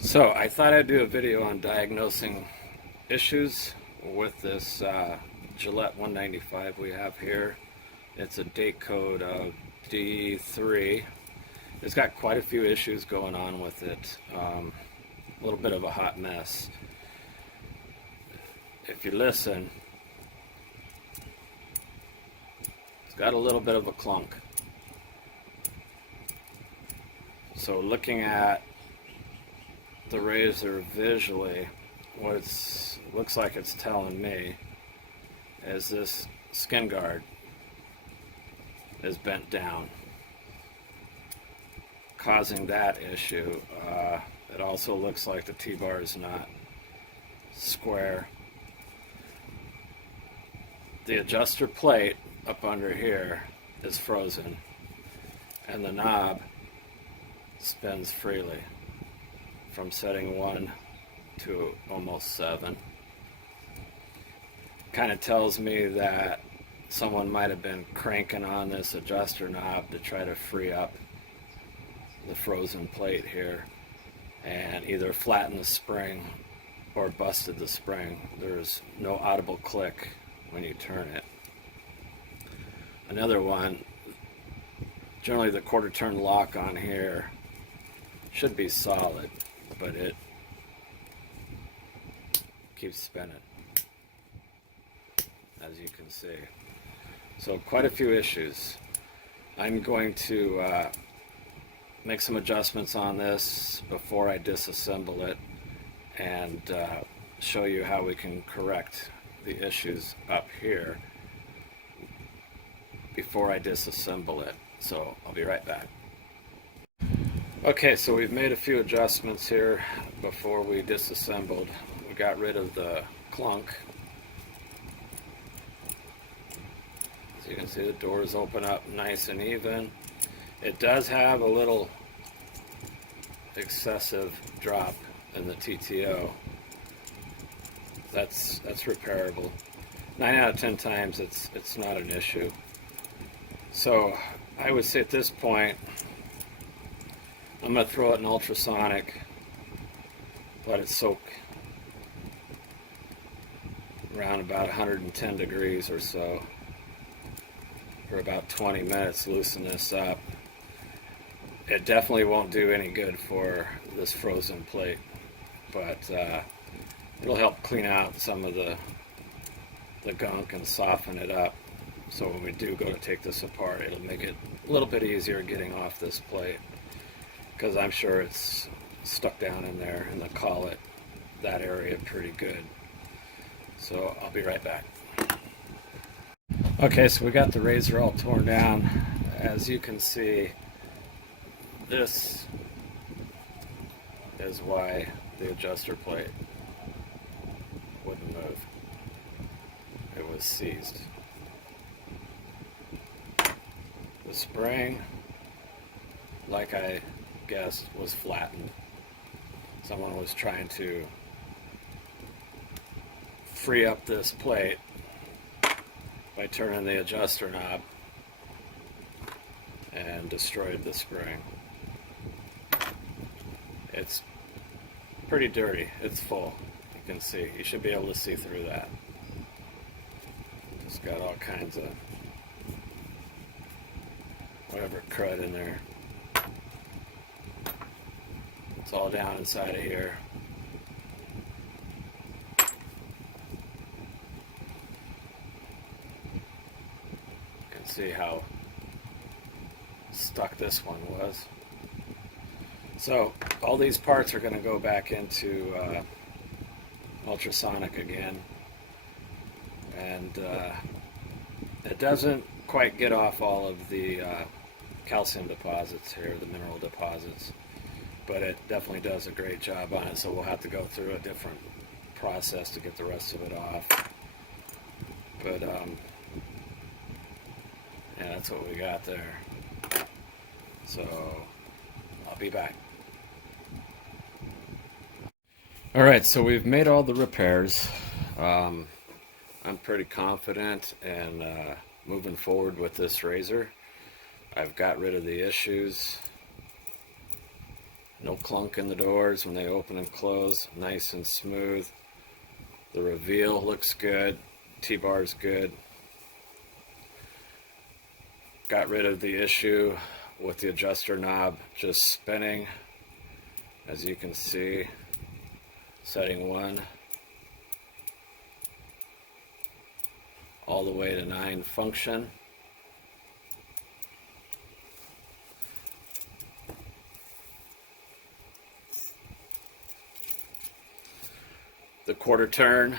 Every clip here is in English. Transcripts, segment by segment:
So I thought I'd do a video on diagnosing issues with this Gillette 195 we have here. It's a date code of D3. It's got quite a few issues going on with it. A little bit of a hot mess. If you listen, it's got a little bit of a clunk. So looking at the razor visually, what it looks like it's telling me is this skin guard is bent down, causing that issue. It also looks like the T-bar is not square. The adjuster plate up under here is frozen, and the knob spins freely from setting 1 to almost 7. Kind of tells me that someone might have been cranking on this adjuster knob to try to free up the frozen plate here and either flatten the spring or busted the spring. There's no audible click when you turn it. Another one, generally the quarter turn lock on here should be solid, but it keeps spinning, as you can see. So quite a few issues. I'm going to make some adjustments on this before I disassemble it and show you how we can correct the issues up here before I disassemble it. So I'll be right back. Okay, so we've made a few adjustments here before we disassembled. We got rid of the clunk. As you can see, the doors open up nice and even. It does have a little excessive drop in the TTO. That's repairable. 9 out of 10 times it's not an issue. So I would say at this point I'm going to throw it in ultrasonic, let it soak around about 110 degrees or so for about 20 minutes, loosen this up. It definitely won't do any good for this frozen plate, but it'll help clean out some of the gunk and soften it up. So when we do go to take this apart, it'll make it a little bit easier getting off this plate, because I'm sure it's stuck down in there in the collet, that area pretty good. So I'll be right back. Okay, so we got the razor all torn down. As you can see, this is why the adjuster plate wouldn't move. It was seized. The spring, like I guessed, was flattened. Someone was trying to free up this plate by turning the adjuster knob and destroyed the spring. It's pretty dirty. It's full. You can see. You should be able to see through that. It's got all kinds of whatever crud in there. It's all down inside of here. You can see how stuck this one was. So all these parts are going to go back into ultrasonic again, and it doesn't quite get off all of the calcium deposits here, the mineral deposits, but it definitely does a great job on it. So we'll have to go through a different process to get the rest of it off. But yeah, that's what we got there. So I'll be back. Alright, so we've made all the repairs. I'm pretty confident in moving forward with this razor. I've got rid of the issues. No clunk in the doors when they open and close, nice and smooth. The reveal looks good, T-bar's good. Got rid of the issue with the adjuster knob just spinning, as you can see. Setting 1 all the way to 9 function. The quarter turn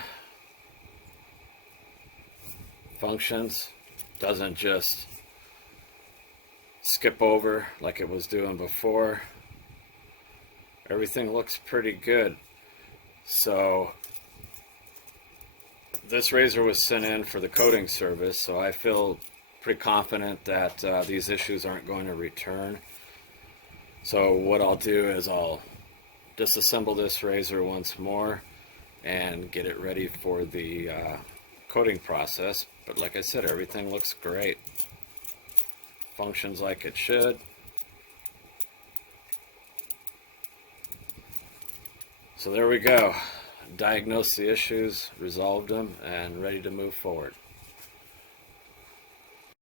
functions, doesn't just skip over like it was doing before. Everything looks pretty good. So this razor was sent in for the coating service, so I feel pretty confident that these issues aren't going to return. So what I'll do is I'll disassemble this razor once more and get it ready for the coating process. But like I said, everything looks great. Functions like it should. So there we go. Diagnosed the issues, resolved them, and ready to move forward.